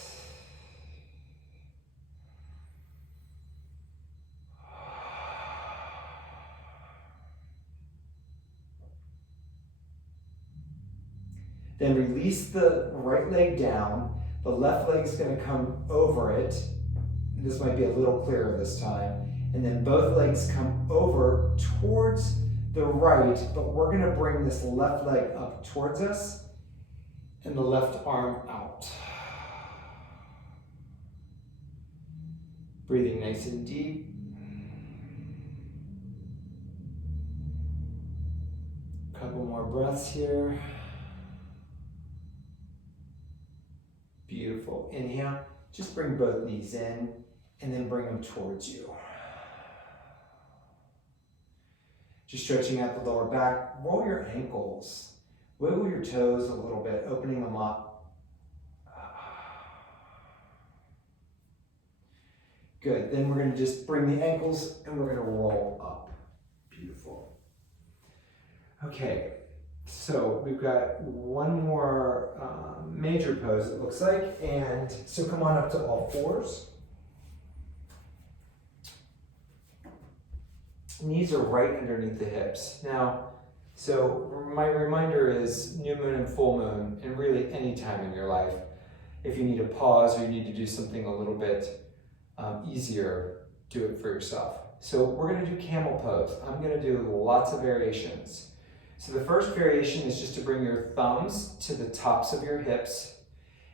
Then release the right leg down. The left leg is going to come over it. This might be a little clearer this time. And then both legs come over towards the right, but we're going to bring this left leg up towards us and the left arm out. Breathing nice and deep. Couple more breaths here. Beautiful. Inhale. Just bring both knees in and then bring them towards you. Just stretching out the lower back. Roll your ankles. Wiggle your toes a little bit, opening them up. Good. Then we're going to just bring the ankles and we're going to roll up. Beautiful. Okay. So we've got one more major pose, it looks like, and so come on up to all fours. Knees are right underneath the hips. Now, so my reminder is new moon and full moon, and really any time in your life, if you need a pause or you need to do something a little bit easier, do it for yourself. So we're going to do camel pose. I'm going to do lots of variations. So the first variation is just to bring your thumbs to the tops of your hips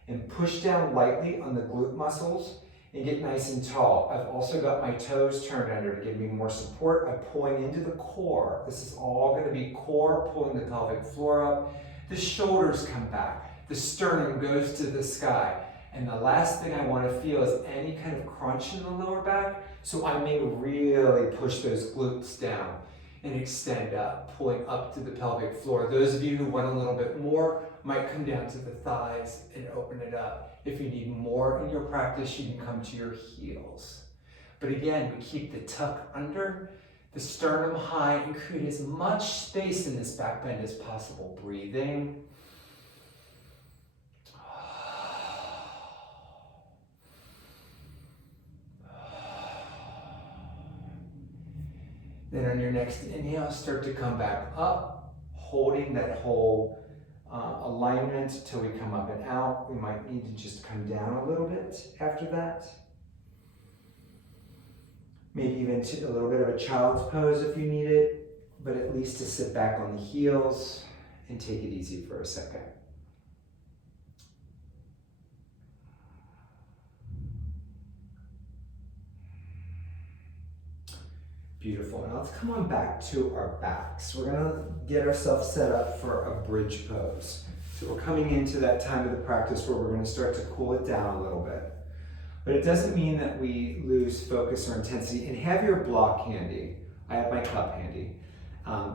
and push down lightly on the glute muscles and get nice and tall. I've also got my toes turned under to give me more support. I'm pulling into the core. This is all going to be core, pulling the pelvic floor up. The shoulders come back. The sternum goes to the sky. And the last thing I want to feel is any kind of crunch in the lower back. So I may really push those glutes down and extend up, pulling up to the pelvic floor. Those of you who want a little bit more might come down to the thighs and open it up. If you need more in your practice, you can come to your heels. But again, we keep the tuck under, the sternum high, and create as much space in this back bend as possible. Breathing. Then on your next inhale, start to come back up, holding that whole alignment till we come up and out. We might need to just come down a little bit after that. Maybe even to a little bit of a child's pose if you need it, but at least to sit back on the heels and take it easy for a second. Beautiful. Now let's come on back to our backs. We're going to get ourselves set up for a bridge pose. So we're coming into that time of the practice where we're going to start to cool it down a little bit. But it doesn't mean that we lose focus or intensity. And have your block handy. I have my cup handy.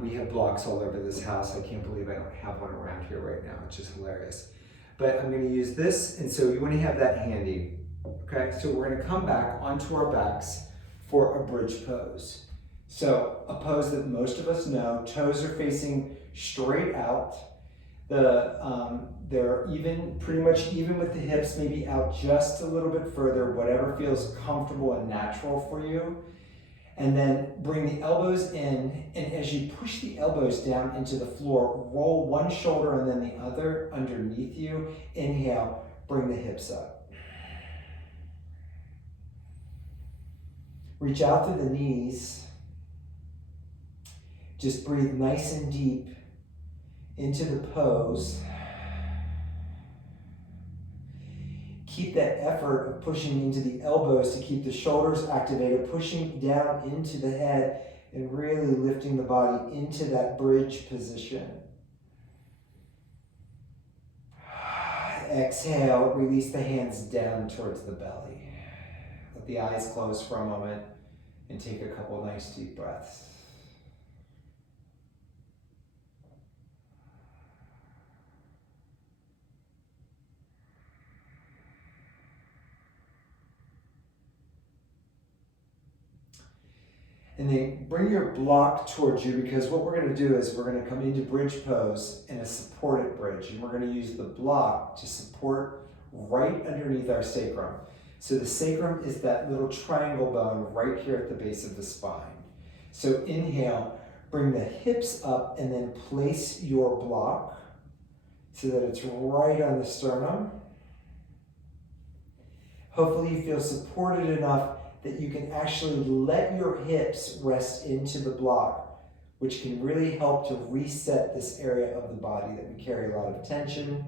We have blocks all over this house. I can't believe I don't have one around here right now. It's just hilarious. But I'm going to use this, and so you want to have that handy. Okay, so we're going to come back onto our backs for a bridge pose. So a pose that most of us know, toes are facing straight out. They're even, pretty much even with the hips, maybe out just a little bit further, whatever feels comfortable and natural for you. And then bring the elbows in, and as you push the elbows down into the floor, roll one shoulder and then the other underneath you. Inhale, bring the hips up. Reach out to the knees. Just breathe nice and deep into the pose. Keep that effort of pushing into the elbows to keep the shoulders activated, pushing down into the head and really lifting the body into that bridge position. exhale, release the hands down towards the belly. Let the eyes close for a moment and take a couple nice deep breaths. And then bring your block towards you, because what we're going to do is we're going to come into bridge pose in a supported bridge, and we're going to use the block to support right underneath our sacrum. So the sacrum is that little triangle bone right here at the base of the spine. So inhale, bring the hips up and then place your block so that it's right on the sternum. Hopefully you feel supported enough that you can actually let your hips rest into the block, which can really help to reset this area of the body that we carry a lot of tension.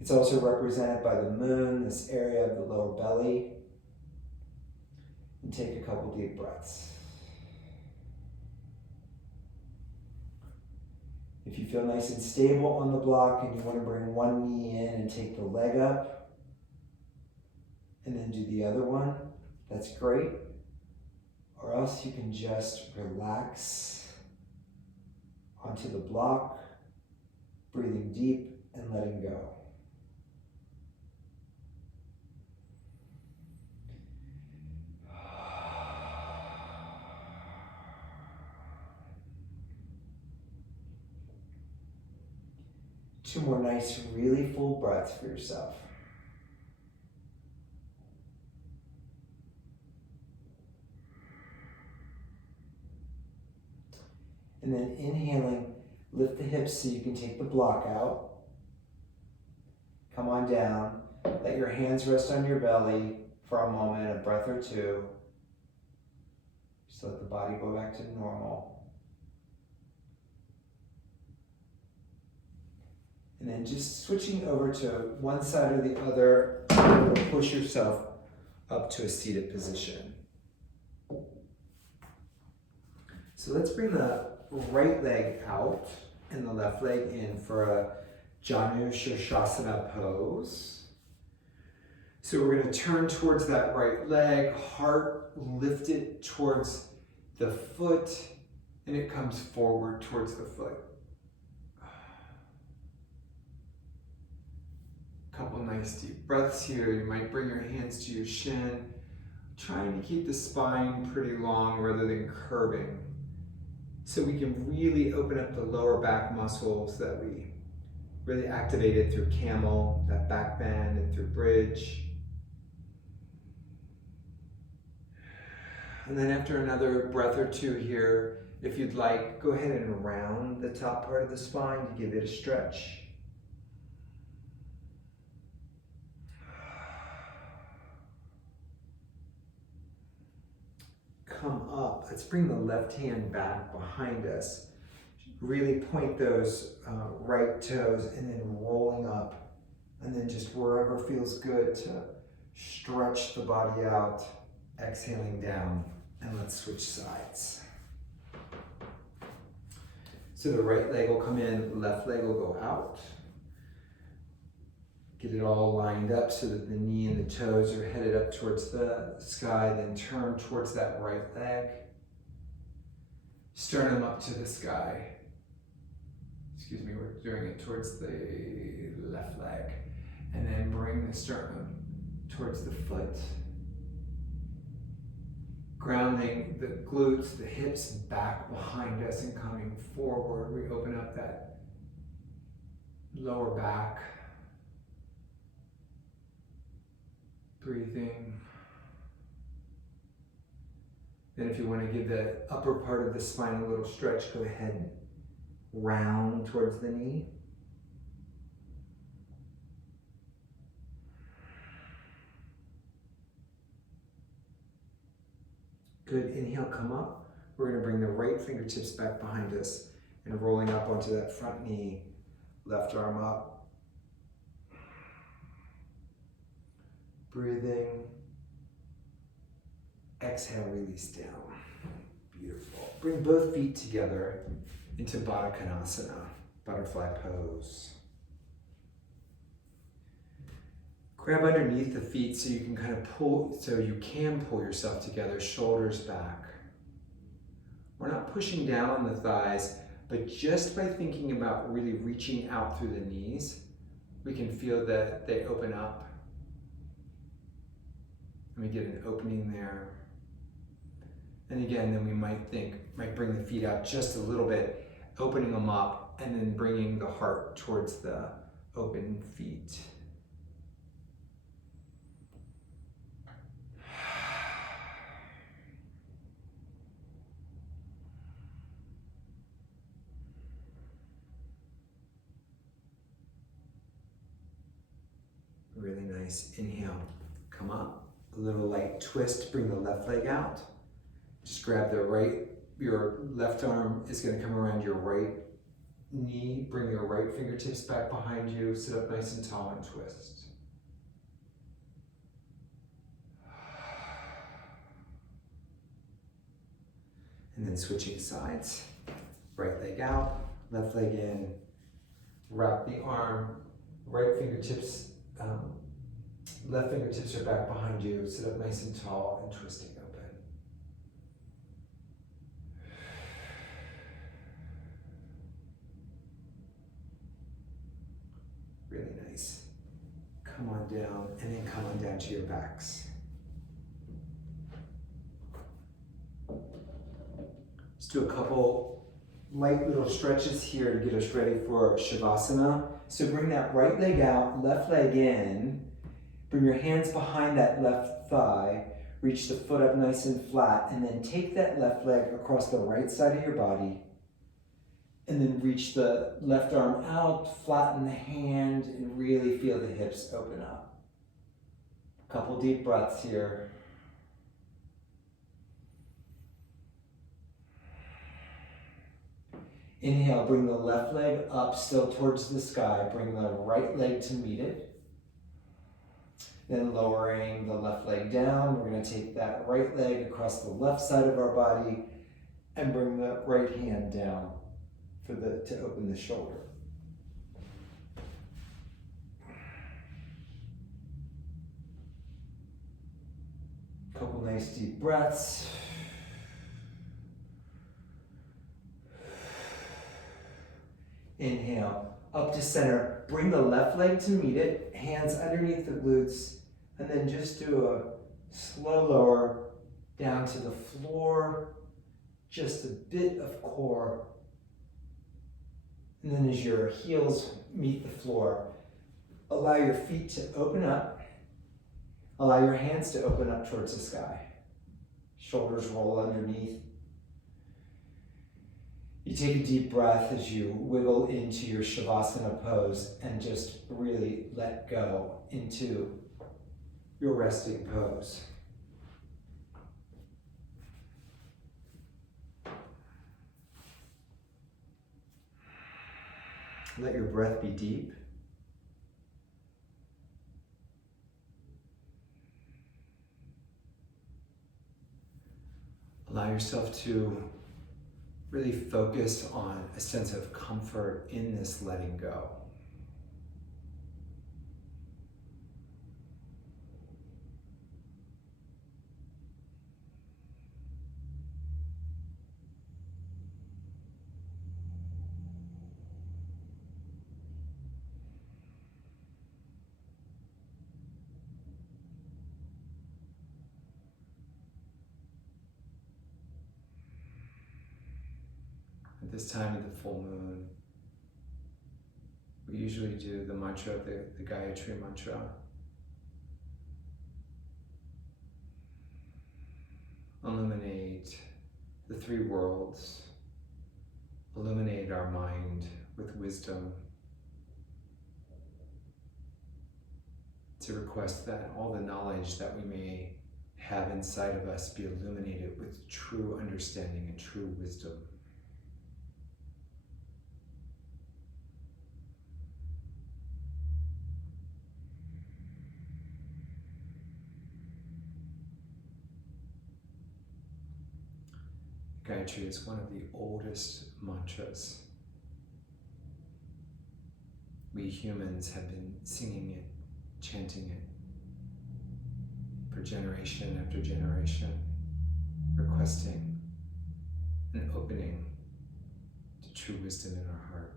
It's also represented by the moon, this area of the lower belly. And take a couple deep breaths. If you feel nice and stable on the block and you want to bring one knee in and take the leg up, and then do the other one, that's great. Or else you can just relax onto the block, breathing deep and letting go. Two more nice, really full breaths for yourself. And then inhaling, lift the hips so you can take the block out. Come on down. Let your hands rest on your belly for a moment, a breath or two. Just let the body go back to normal. And then just switching over to one side or the other, push yourself up to a seated position. So let's bring the right leg out and the left leg in for a Janu Shirshasana pose. So we're going to turn towards that right leg, heart lifted towards the foot, and it comes forward towards the foot. Couple nice deep breaths here. You might bring your hands to your shin, trying to keep the spine pretty long rather than curving. So we can really open up the lower back muscles that we really activated through camel, that back bend, and through bridge. And then after another breath or two here, if you'd like, go ahead and round the top part of the spine to give it a stretch. Come up. Let's bring the left hand back behind us. Really point those right toes and then rolling up. And then just wherever feels good to stretch the body out, exhaling down. And let's switch sides. So the right leg will come in, left leg will go out. Get it all lined up so that the knee and the toes are headed up towards the sky, then turn towards that right leg. Sternum up to the sky. Excuse me, we're doing it towards the left leg. And then bring the sternum towards the foot. Grounding the glutes, the hips back behind us and coming forward. We open up that lower back. Breathing. Then if you want to give the upper part of the spine a little stretch, go ahead and round towards the knee. Good, inhale, come up. We're going to bring the right fingertips back behind us and rolling up onto that front knee, left arm up. Breathing. Exhale, release down. Beautiful. Bring both feet together into Baddha Konasana, butterfly pose. Grab underneath the feet so you can kind of pull yourself together, shoulders back. We're not pushing down on the thighs, but just by thinking about really reaching out through the knees, we can feel that they open up. And we get an opening there. And again, then we might bring the feet out just a little bit, opening them up, and then bringing the heart towards the open feet. Really nice. Inhale, come up. A little light twist, bring the left leg out. Just grab your left arm is going to come around your right knee. Bring your right fingertips back behind you. Sit up nice and tall and twist. And then switching sides. Right leg out, left leg in. Wrap the arm, left fingertips are back behind you. Sit up nice and tall and twisting open. Really nice. Come on down, and then come on down to your backs. Let's do a couple light little stretches here to get us ready for Shavasana. So bring that right leg out, left leg in. Bring your hands behind that left thigh. Reach the foot up nice and flat, and then take that left leg across the right side of your body. And then reach the left arm out, flatten the hand, and really feel the hips open up. A couple deep breaths here. Inhale, bring the left leg up, still towards the sky. Bring the right leg to meet it. Then lowering the left leg down, we're going to take that right leg across the left side of our body and bring the right hand down to open the shoulder. Couple nice deep breaths. Inhale, up to center. Bring the left leg to meet it, hands underneath the glutes, and then just do a slow lower down to the floor, just a bit of core. And then as your heels meet the floor, allow your feet to open up. Allow your hands to open up towards the sky. Shoulders roll underneath. You take a deep breath as you wiggle into your Shavasana pose and just really let go into your resting pose. Let your breath be deep. Allow yourself to really focus on a sense of comfort in this letting go. At this time of the full moon, we usually do the mantra, the Gayatri mantra. Illuminate the three worlds. Illuminate our mind with wisdom. To request that all the knowledge that we may have inside of us be illuminated with true understanding and true wisdom. Gayatri is one of the oldest mantras. We humans have been singing it, chanting it for generation after generation, requesting an opening to true wisdom in our heart.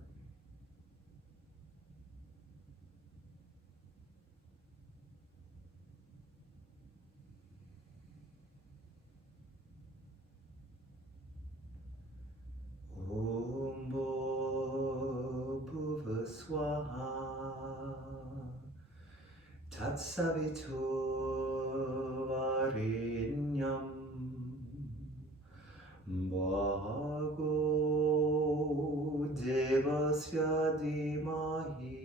Om Bo Bhuva Swaha Tatsavitu Varenyam Bhargo Devasya Dhimahi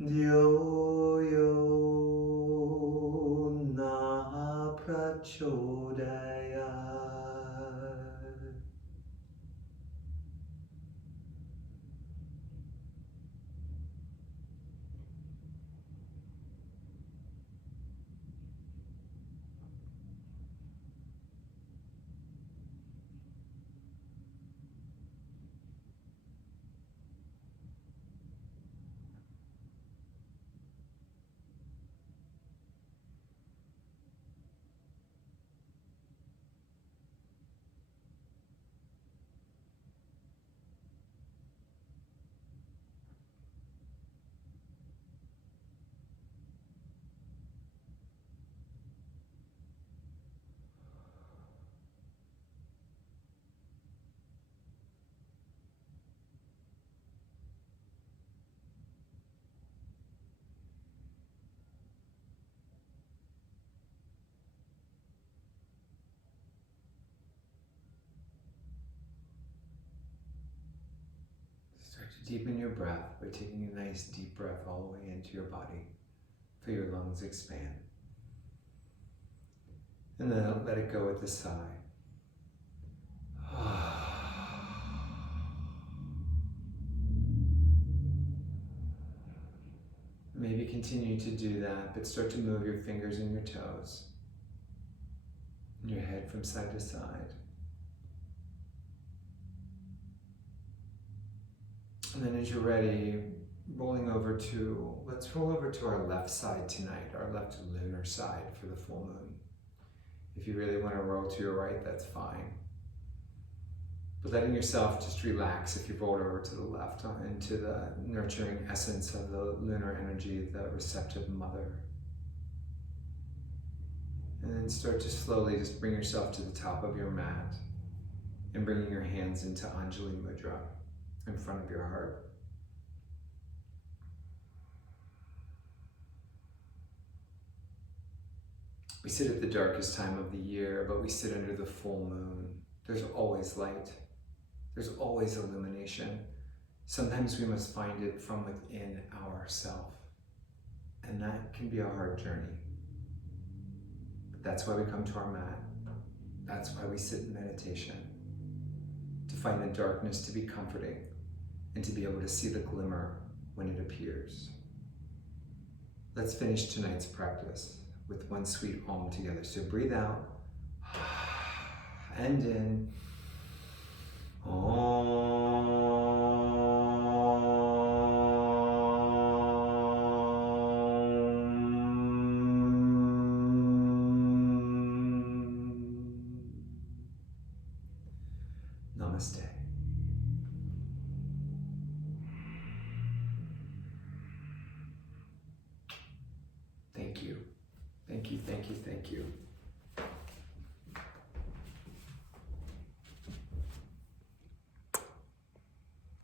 Dhyo Yo Na Prachodayat. Start to deepen your breath by taking a nice deep breath all the way into your body. Feel your lungs expand. And then let it go with a sigh. Maybe continue to do that, but start to move your fingers and your toes, and your head from side to side. And then as you're ready, let's roll over to our left side tonight, our left lunar side for the full moon. If you really want to roll to your right, that's fine. But letting yourself just relax if you've rolled over to the left into the nurturing essence of the lunar energy, the receptive mother. And then start to slowly just bring yourself to the top of your mat and bringing your hands into Anjali Mudra in front of your heart. We sit at the darkest time of the year, but we sit under the full moon. There's always light. There's always illumination. Sometimes we must find it from within ourselves. And that can be a hard journey. But that's why we come to our mat. That's why we sit in meditation. To find the darkness to be comforting and to be able to see the glimmer when it appears. Let's finish tonight's practice with one sweet Om together. So breathe out and in. Namaste. Thank you.